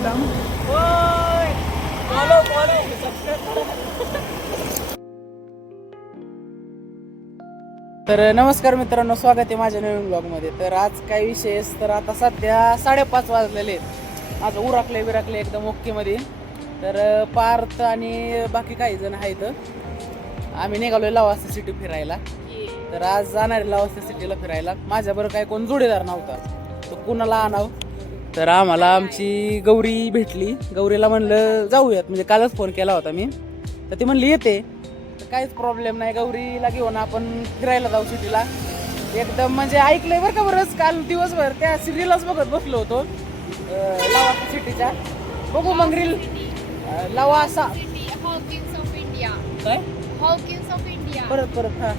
एकदम. तर नमस्कार मित्रांनो, स्वागत आहे माझ्या नवीन ब्लॉगमध्ये. तर आज काय विशेष, तर आता सध्या 5:30 वाजलेले आहेत. माझं उरकले बिरकले एकदम ओके मध्ये. तर पार्थ आणि बाकी काही जण आहेत. आम्ही निघालोय लवासा सिटी फिरायला. तर आज जाणार आहे लवासा सिटीला फिरायला. माझ्याबरोबर काय कोण जोडीदार नव्हता, तर कुणाला आणावं. तर आम्हाला आमची गौरी भेटली. गौरीला म्हणलं जाऊयात, म्हणजे कालच फोन केला होता मी, तर ती म्हणली येते. काहीच प्रॉब्लेम नाही, गौरीला घेऊन आपण फिरायला जाऊ सिटीला. एकदम म्हणजे ऐकलंय बरं का. बरंच काल दिवसभर त्या सिरियलच बघत बसलो होतो लवासा सिटीच्या. बघू मग reel. Lavasa Hawkins of India. काय हॉकिन्स ऑफ इंडिया. परत हा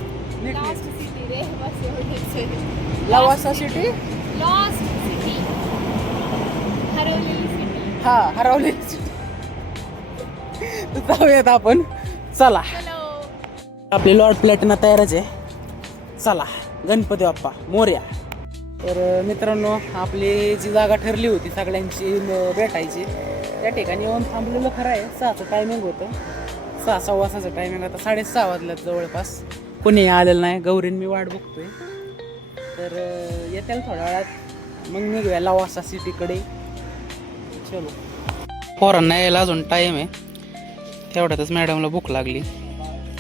नीट लॉस्ट सिटी रे, बस एवढंच. लवासा सिटी. लॉस्ट सिटी, हरवलेली सिटी. हा, हरवलेली सिटी. जाऊयात आपण, चला. आपली लॉर्ड प्लॅटिना तयारच आहे. चला, गणपती बाप्पा मोरया. तर मित्रांनो, आपली जी जागा ठरली होती सगळ्यांची भेटायची, त्या ठिकाणी येऊन थांबलेलं खरं आहे. 6चं टायमिंग होतं, 6 सव्वा 6चं टायमिंग. आता 6:30 वाजल्यात जवळपास. कोणी आलेलं नाही. गौरीन मी वाट बघतोय. तर येतील थोड्या वेळात, मग निघूया लवासा सिटीकडे. चलो. पोरांना यायला अजून टाईम आहे. तेवढ्यातच मॅडमला भूक लागली.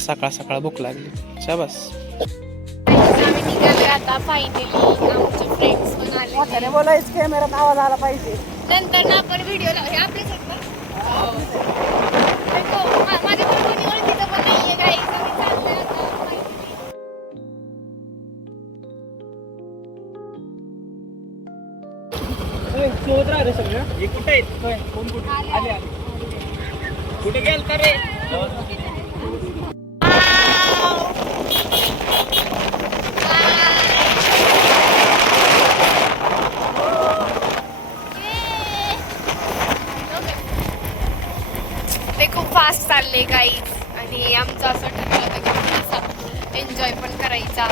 सकाळ सकाळ भूक लागली. शाबास. आम्ही निघाले आता फायनली. आमचे फ्रेंड्स पण आले. बोलायचं, कॅमेरात आवाज आला पाहिजे. नंतर ना आपण व्हिडिओ लावू. हे आपलेच आहेत ना. माझ्या कोणी ओळखीचं पण नाहीये गाईस. आम्ही चाललोय आता finally. शोध राहिले सगळं. हे कुठे आहेत? कोण कुठे आले? कुठे गेल का रे? ते खूप फास्ट चालले गाईज. आणि आमचं असं ठरलं होतं की असं एन्जॉय पण करायचा,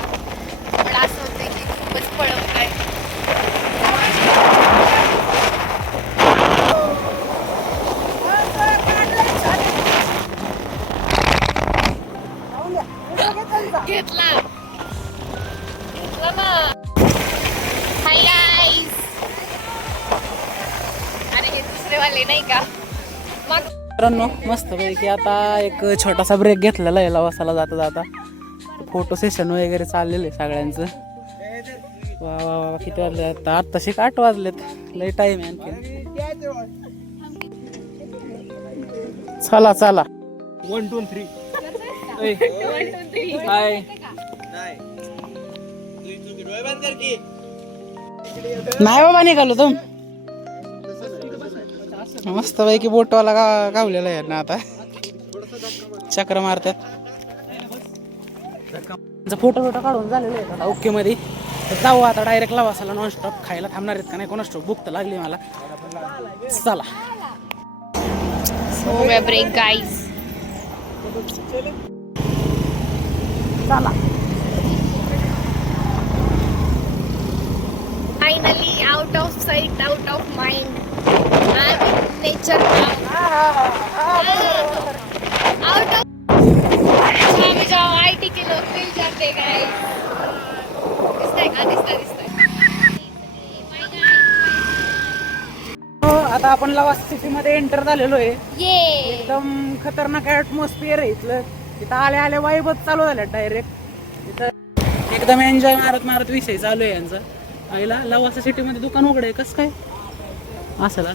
पण असं होतं की खूपच पळवत आहे. घेतला ना. Hi guys. आणि हे दुसरेवाले नाही का मग. मित्रांनो, मस्त पैकी आता एक छोटासा ब्रेक घेतलेला आहे लवासाला जाता जाता. फोटो सेशन वगैरे चाललेलं आहे सगळ्यांचं. वा वा वा, किती वाजले आता? आत्ताशी 8 वाजलेत. लई टाईम आहे आणखी. चला चला. 1 2 3. हाय. नाही बाबा, निघालो तुम. मस्त पैकी बोटवाला गावलेला आहे ना आता. चक्र मारतात. फोटो काढून झालेले आहेत ओके मध्ये. तर जाऊ आता डायरेक्ट लवासाला. नॉनस्टॉप खायला थांबणार आहेत का नाही कोणास ठाऊक. भूक तर लागली मला. चला. So we break guys. चला. Finally out of sight, out of mind. I am in nature out of. आम्ही जेव्हा IT के लोग मिल जाते गाइस. दिसतंय का? दिसतंय. आता आपण लवासा सिटी मध्ये एंटर झालेलो आहे. ये एकदम खतरनाक ऍटमॉस्फिअर आहे इथलं. इथं आल्या वाईबच चालू झाल्या डायरेक्ट. इथं एकदम एन्जॉय मारत विषय चालू आहे यांचा. आईला लवासा सिटी मध्ये दुकान उघड आहे. कसं काय असेल?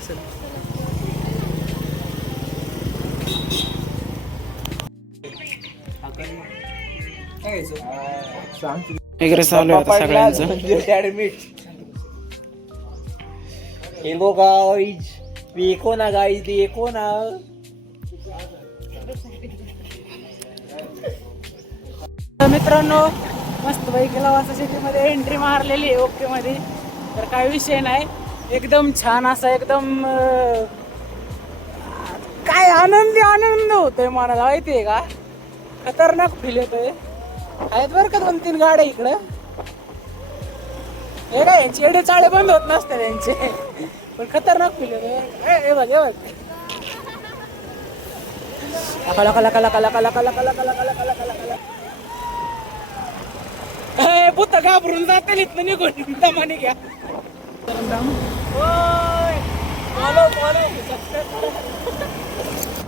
वगैरे चालू आहे आता सगळ्यांचं. हेलो गाइस, देखो ना गाइस, देखो ना. मित्रांनो, मस्त पैकी लवासा सिटी मध्ये एंट्री मारलेली आहे ओके मध्ये. तर काही विषय नाही. एकदम छान असा, एकदम काय आनंद होतोय मनाला, माहितीये का? खतरनाक फील येतोय. आहेत बरं का 2-3 गाड्या इकडं. हे काय यांचे एडे चाळे बंद होत नसते यांचे, पण खतरनाक फिल्म हे बघ हे बघ. कला कला कला कला कला कला कला कला कला कला कला कला. ए पुत्त घाबरून जाते इथनं निघून दमाने घ्या.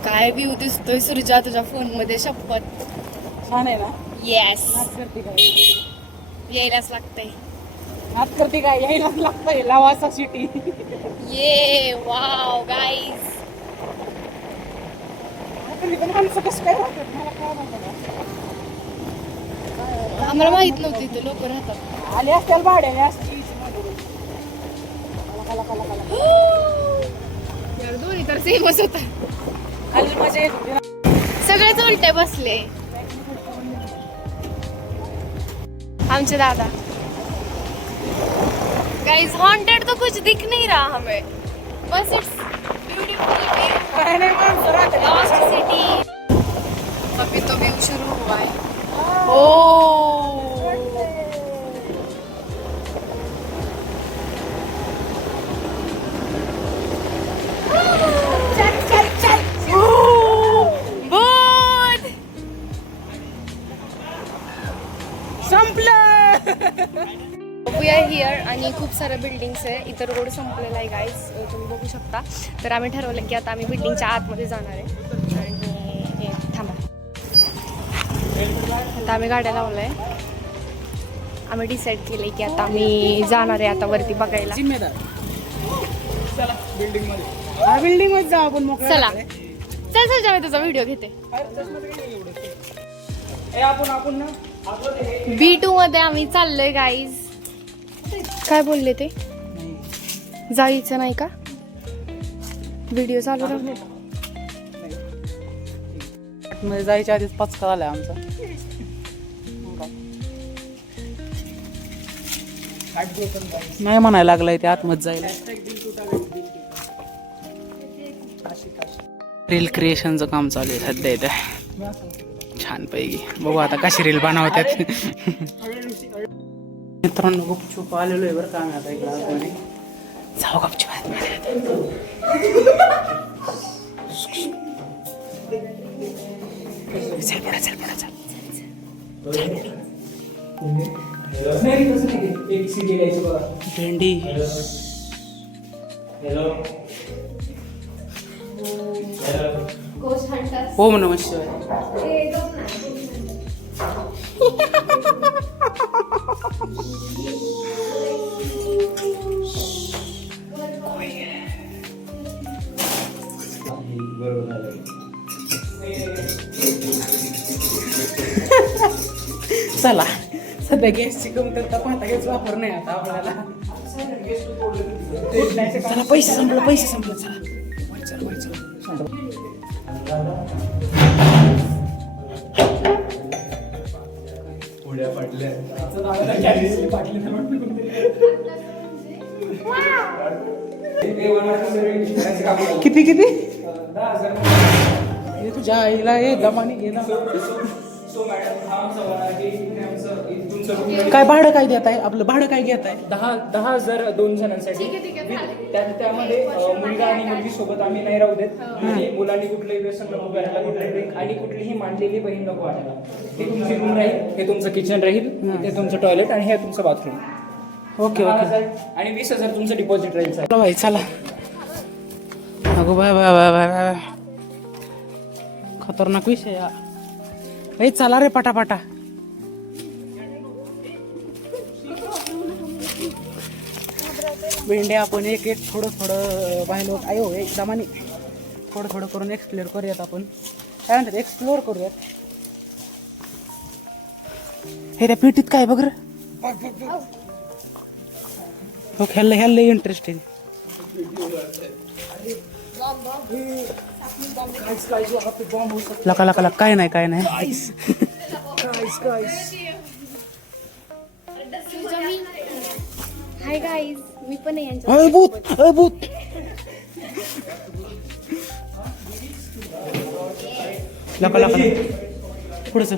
काय व्ह्यू दिसतोय सुरजा तुझ्या फोन मध्ये, शपथ. छान आहे ना. येस, नाच करते काय, यायलाच लागतंय. नाच करते काय, यायलाच लागतंय. लावासा सिटी. ये वाव गाईज, माणसं कसं काय राहतात मला काय माहिती. आम्हाला माहित नव्हतं इथे लोक राहतात. आले असतील भाड्याने असतील. यार दोन्ही तर सेमच होता. खाली मजा येत होती ना. सगळेच उलटे बसले. आमचे दादा. गाइस हॉन्टेड तो कुछ दिख नहीं रहा हमें, बस इट्स ब्यूटीफुल काय नाही माणसं राहतात. Lost city. अभी तो व्यू शुरू हुआ है. ओ भूत. संपलं. वी आर हिअर आणि खूप साऱ्या बिल्डिंग्स आहे. इतर रोड संपलेला आहे गाईज, तुम्ही बघू शकता. तर आम्ही ठरवलं की आता आम्ही बिल्डिंगच्या आतमध्ये जाणार आहे. आणि हे थांबा, आता आम्ही गाड्या लावल्या आहे. आम्ही डिसाईड केलं की आता आम्ही जाणार आहे आता वरती बघायला. जिम्मेदार. चला बिल्डिंग मध्ये. हा बिल्डिंग मध्ये जाऊ आपण मोकळ्या. चला चल चल जा, मी तुझा व्हिडिओ घेते. आपण ना B2 मध्ये आम्ही चाललोय गाईज. काय बोलले ते, जायचं नाही का? व्हिडिओ चालू राहू. मध्ये जायच्या आधीच पचका झालाय आमचा. नाही म्हणायला लागलाय ते आतमध्ये जायला. रील क्रिएशनचं काम चालू आहे सध्या इथे छान पैकी. बघू आता कशी रील बनवतात. मित्रांनो गुपचूप आलेलो आहे बरं का आम्ही आता इकडं आतमध्ये. जाऊ गुपचूप चल पुढे चल पुढे चल. भेंडी. ओम नमः शिवाय. चला सध्या गॅसची कमतरता पाहता गॅस वापर नाही आता आपल्याला. चला पैसे संपलं पैसे संपलं. चला पुढ्या पाटल्या किती किती हे तुझ्या आईला हे दमाने घे ना. काय भाडं काय देत आहे आपलं, भाडं काय घेत आहे? 10,000 2 जणांसाठी. त्यामध्ये मुलगा आणि मुलगी सोबत आम्ही नाही राहू देत. आणि मुलांनी कुठलंही व्यसन नको करायला, कुठलंही ड्रिंक आणि कुठलीही मांडलेली बहीण नको वाटायला. हे तुमची रूम राहील, हे तुमचं किचन राहील, हे तुमचं टॉयलेट आणि हे तुमचं बाथरूम. Okay okay. 10,000 आणि 20,000 तुमचं डिपॉझिट राहील. चला भाई चला. अगो bye bye bye bye bye. खतरनाक विषय हा. भाई चला रे पटापटा. भेंड्या आपण एक एक थोडं थोडं बाहेर आयो एकदमाने थोडं थोडं करून एक्सप्लोर करूयात. आपण काय म्हणतात एक्सप्लोर करूयात. हे त्या पेटीत काय बघ रे. हो ह्याला ह्याला इंटरेस्ट आहे. लका लका लका काय नाही काय नाही. हाय गाईज, मी पण आहे यांच्या. अय भूत अय भूत. लका लका पुढे चल.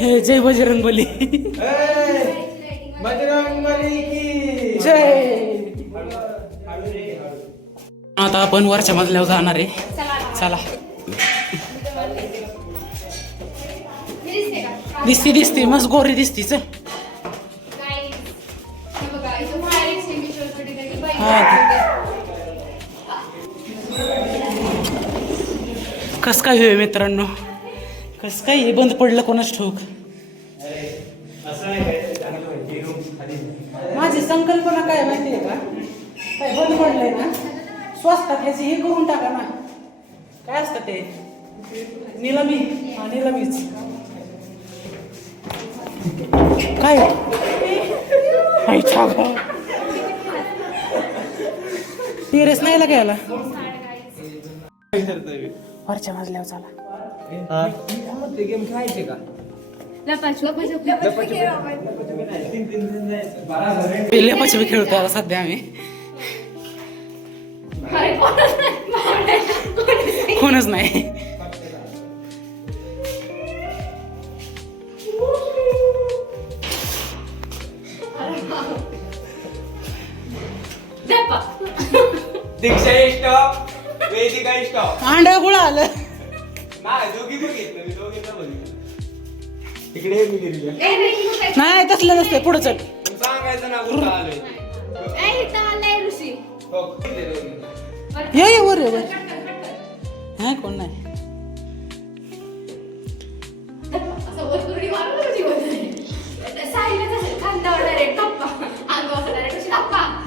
हे जय बजरंग बली. जय. आता आपण वरच्या मजल्यावर जाणार आहे. चला. दिसती मस्त गोरी दिसती. चल. कस काय होय मित्रांनो, कस काय हे बंद पडलं कोणाच ठोक. माझी संकल्पना काय माहितीये का, काय बंद पडलंय ना स्वस्तात ह्याची हे करून टाका ना. काय असतं ते निलामी. हा निलामीच. काय टेरेस नाही घ्यायला वरच्या मजल्यावर. चला. गेम खेळायचे का? लपाछपी खेळतो आता सध्या आम्ही. कोणच नाही. दीक्षा स्टॉप, वेदिका स्टॉप. अंडा गुळा आलं नाही दोघी बघितलं मी, दोघींना बघितलं. तिकडे मी गेली नाही तसलं नसते. पुढे चल. सांगायचं ना कुठं आलोय. ये वर ये वर. हा कोण नाही.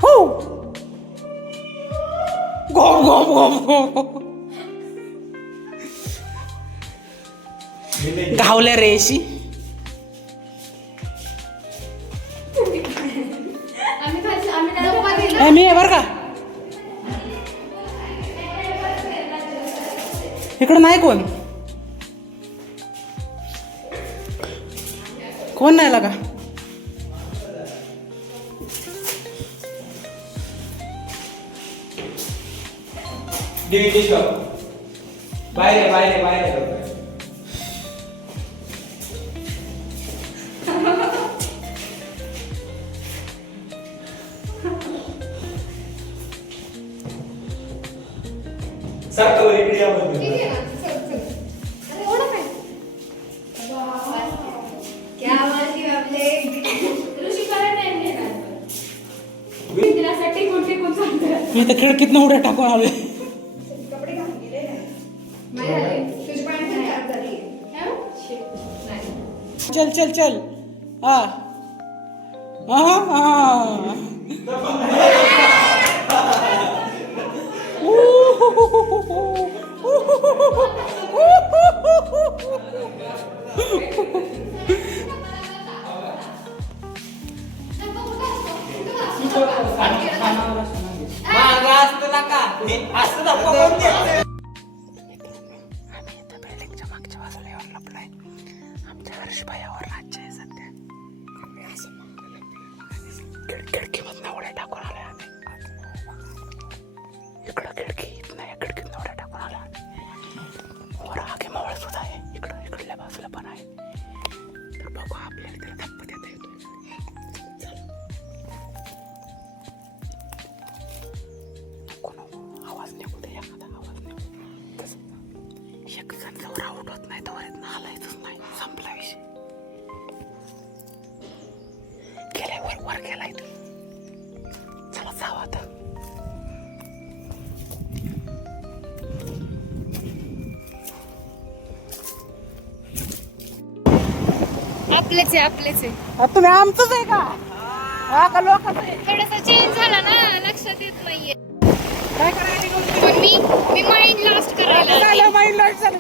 हो. गो गो गो गो. घावल्या रेशी. मी बर का इकडं नाही कोण. कोण नाही लागा. दीदी स्टॉप. बाहेर बाहेर बाहेर. सारखं इकडे यावं. मी तर खिडकीत उड्या टाकून आलोय. चल चल चल. हा बिल्डिंगच्या मागच्या बाजूला येऊन लपलोय. आमच्या हर्षभाईवर राज्य आहे सध्या. खिडकीमधनं उड्या टाकून आलोय आम्ही. इकडं खिडकीत नाही, खिडकीत उड्या टाकून आलो आम्ही. वर आगे मावळ सुद्धा आहे. इकडल्या बाजूला पण आहे. तर बघू आपल्याला त्याला धप्पा देता येतो. आवाज निघू दे, एखादा आवाज निघू. एक जण जवळ आउट होत नाही तर हालायचंच नाही. संपला विषय. गेलाय वर गेलाय तू. चला जाऊ आता. आपलेच आहे. तुम्ही आमचंच आहे का? हा का लोकांचं आहे? थोडासा चेंज झाला ना, लक्षात येत नाहीये. काय करायला पण मी माइंड लास्ट करायला माइंड लॉस झालं.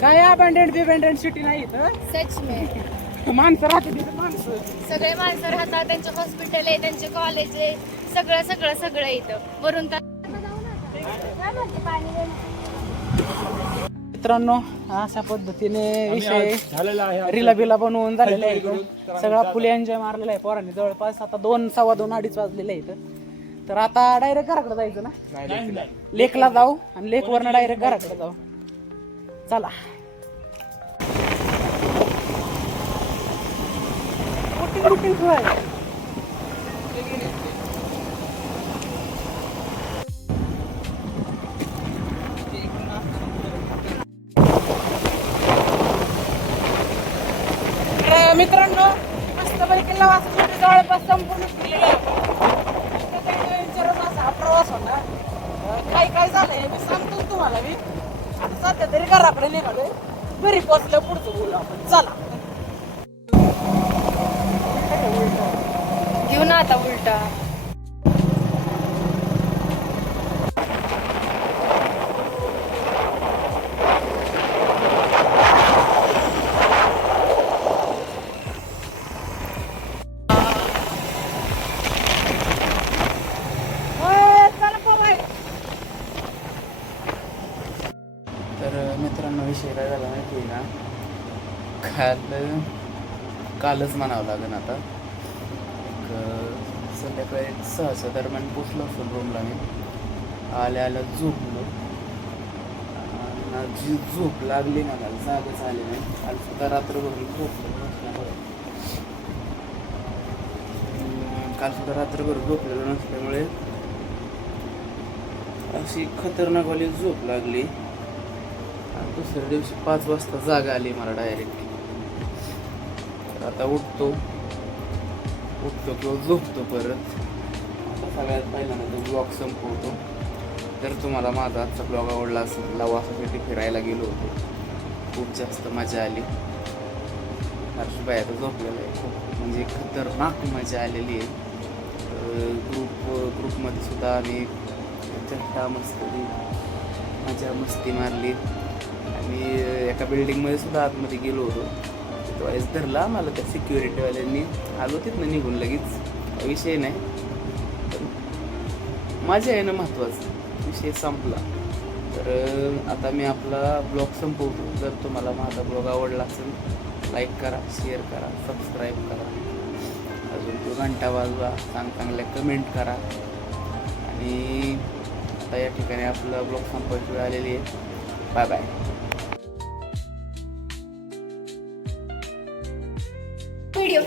काय अबंडंट सिटी नाही इथं. सच में माणसं राहते तिथं. माणसं सगळे माणसं राहतात. त्यांचे हॉस्पिटल आहे, त्यांचे कॉलेज आहे, सगळं इथं. वरून मित्रांनो अशा पद्धतीने विषय रिला बिला बनवून झालेला आहे. सगळा फुल एन्जॉय मारलेला आहे पोरांनी. जवळपास आता 2, 2:15, 2:30 वाजलेले आहेत. तर आता डायरेक्ट घराकडे जायचं ना. लेकला जाऊ आणि लेकवरनं डायरेक्ट घराकडे जाऊ. चला कुठे ठेवायचं मित्रांनो मस्तपैकी लवासासाठी जवळपास संपूर्ण फिरलेलं हा प्रवास होता काय काय झालंय मी सांगतो तुम्हाला मी आता सध्या तरी घराकडे निघालोय घरी पोचलं पुढचं बोलू आपण चला घेऊ ना आता उलटा. तर मित्रांनो विषय काय झाला माहिती आहे ना कालच म्हणावं लागेल आता संध्याकाळी 6च्या दरम्यान पोचलो असेल रूमला मी आल्या झोपलो जी झोप लागली ना मला जागच आली नाही काल सुद्धा रात्रभर झोपलेलो झोपलेलो नसल्यामुळे अशी खतरनाकवाली झोप लागली आणि दुसऱ्या दिवशी 5 वाजता जाग आली मला डायरेक्टली. तर आता उठतो किंवा झोपतो परत. आता सगळ्यात पहिल्यांदा तो ब्लॉग संपवतो. तर तुम्हाला माझा आजचा ब्लॉग आवडला असेल लवासासाठी फिरायला गेलो होतो खूप जास्त मजा आली. हर्षबाई आता झोपलेला आहे खूप म्हणजे खतरनाक मजा आलेली आहे. ग्रुपमध्ये सुद्धा आम्ही चट्टा मस्ती मारली आणि एका बिल्डिंगमध्ये सुद्धा आतमध्ये गेलो होतो. वाईस धरला मला त्या सिक्युरिटीवाल्यांनी आलो तिथनं निघून लगेच विषय नाही पण मजा आहे ना महत्त्वाचं विषय संपला. तर आता मी आपला ब्लॉग संपवतो. जर तुम्हाला माझा ब्लॉग आवडला असेल लाईक करा शेअर करा सबस्क्राईब करा अजून तो घंटा वाजवा चांगल्या कमेंट करा आणि आता या ठिकाणी आपला ब्लॉग संपवायची वेळ आलेली आहे. Bye bye. व्हिडिओ